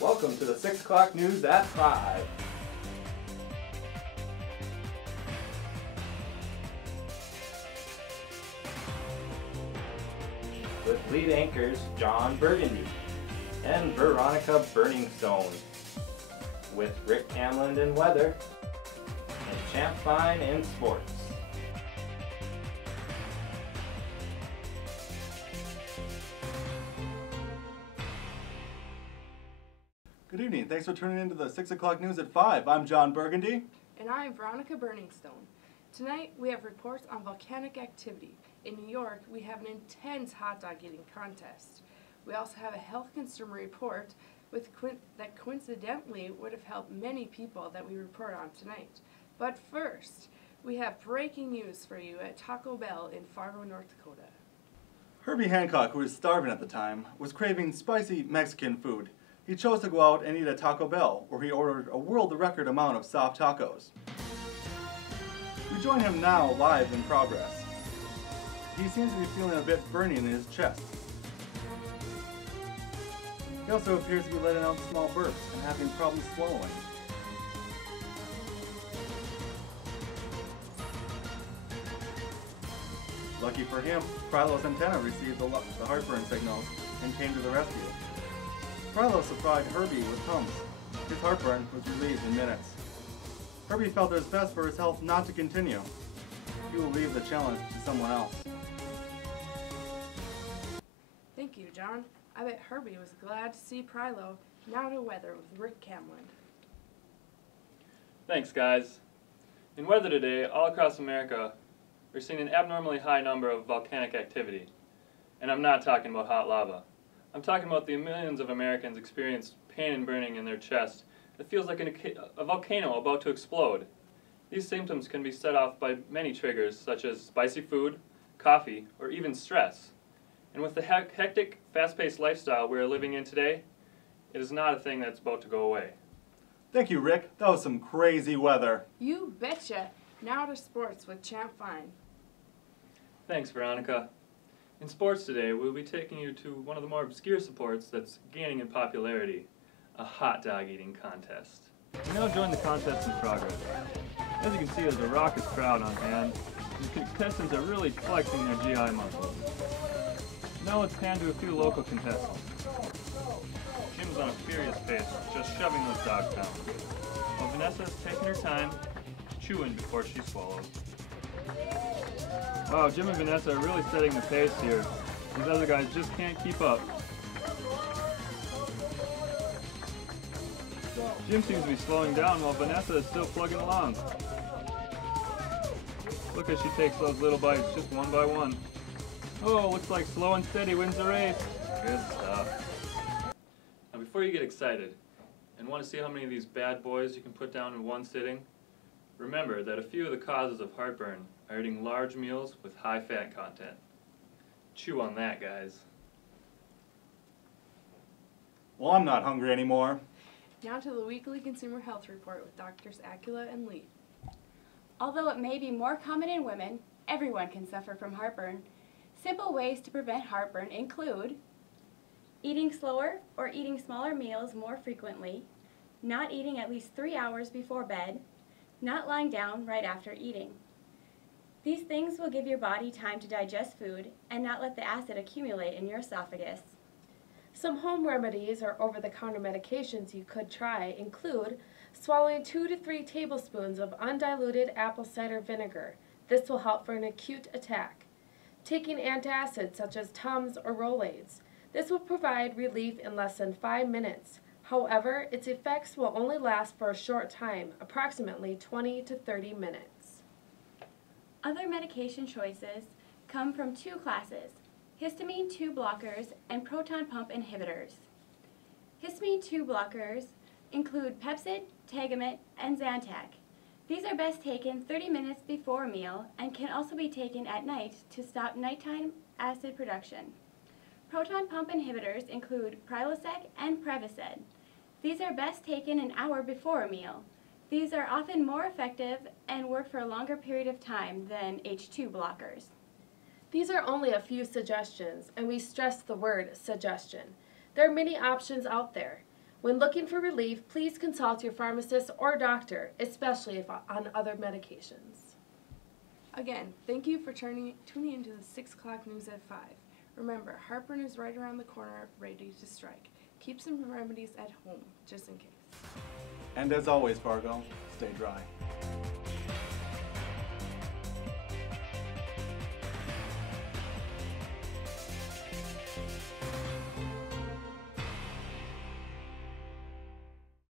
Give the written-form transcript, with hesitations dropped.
Welcome to the 6 o'clock news at 5. With lead anchors John Burgundy and Veronica Burningstone. With Rick Camland in weather and Champ Fine in sports. Good evening. Thanks for tuning into the 6 o'clock news at 5. I'm John Burgundy. And I'm Veronica Burningstone. Tonight we have reports on volcanic activity. In New York, we have an intense hot dog eating contest. We also have a health consumer report that coincidentally would have helped many people that we report on tonight. But first, we have breaking news for you at Taco Bell in Fargo, North Dakota. Herbie Hancock, who was starving at the time, was craving spicy Mexican food. He chose to go out and eat at Taco Bell, where he ordered a world record amount of soft tacos. We join him now live in progress. He seems to be feeling a bit burning in his chest. He also appears to be letting out small burps and having problems swallowing. Lucky for him, Prilo's antenna received the heartburn signals and came to the rescue. Prilo supplied Herbie with Tums. His heartburn was relieved in minutes. Herbie felt it was best for his health not to continue. He will leave the challenge to someone else. Thank you, John. I bet Herbie was glad to see Prilo. Now to weather with Rick Camland. Thanks, guys. In weather today, all across America, we're seeing an abnormally high number of volcanic activity. And I'm not talking about hot lava. I'm talking about the millions of Americans experience pain and burning in their chest. It feels like a volcano about to explode. These symptoms can be set off by many triggers, such as spicy food, coffee, or even stress. And with the hectic, fast-paced lifestyle we're living in today, it is not a thing that's about to go away. Thank you, Rick. That was some crazy weather. You betcha. Now to sports with Champ Fine. Thanks, Veronica. In sports today, we'll be taking you to one of the more obscure sports that's gaining in popularity, a hot dog eating contest. We now join the contest in progress. As you can see, there's a raucous crowd on hand. The contestants are really flexing their GI muscles. Now let's hand to a few local contestants. Jim's on a furious pace, just shoving those dogs down, while Vanessa's taking her time, chewing before she swallows. Wow, Jim and Vanessa are really setting the pace here. These other guys just can't keep up. Jim seems to be slowing down while Vanessa is still plugging along. Look as she takes those little bites, just one by one. Oh, looks like slow and steady wins the race. Good stuff. Now before you get excited and want to see how many of these bad boys you can put down in one sitting, remember that a few of the causes of heartburn are eating large meals with high fat content. Chew on that, guys. Well, I'm not hungry anymore. Now to the weekly consumer health report with Drs. Acula and Lee. Although it may be more common in women, everyone can suffer from heartburn. Simple ways to prevent heartburn include eating slower or eating smaller meals more frequently, not eating at least 3 hours before bed, not lying down right after eating. These things will give your body time to digest food and not let the acid accumulate in your esophagus. Some home remedies or over-the-counter medications you could try include swallowing 2 to 3 tablespoons of undiluted apple cider vinegar. This will help for an acute attack. Taking antacids such as Tums or Rolaids. This will provide relief in less than 5 minutes. However, its effects will only last for a short time, approximately 20 to 30 minutes. Other medication choices come from 2 classes, histamine 2 blockers and proton pump inhibitors. Histamine 2 blockers include Pepcid, Tagamet, and Zantac. These are best taken 30 minutes before a meal and can also be taken at night to stop nighttime acid production. Proton pump inhibitors include Prilosec and Prevacid. These are best taken an hour before a meal. These are often more effective and work for a longer period of time than H2 blockers. These are only a few suggestions, and we stress the word suggestion. There are many options out there. When looking for relief, please consult your pharmacist or doctor, especially if on other medications. Again, thank you for tuning into the 6 o'clock news at 5. Remember, heartburn is right around the corner, ready to strike. Keep some remedies at home, just in case. And as always, Fargo, stay dry.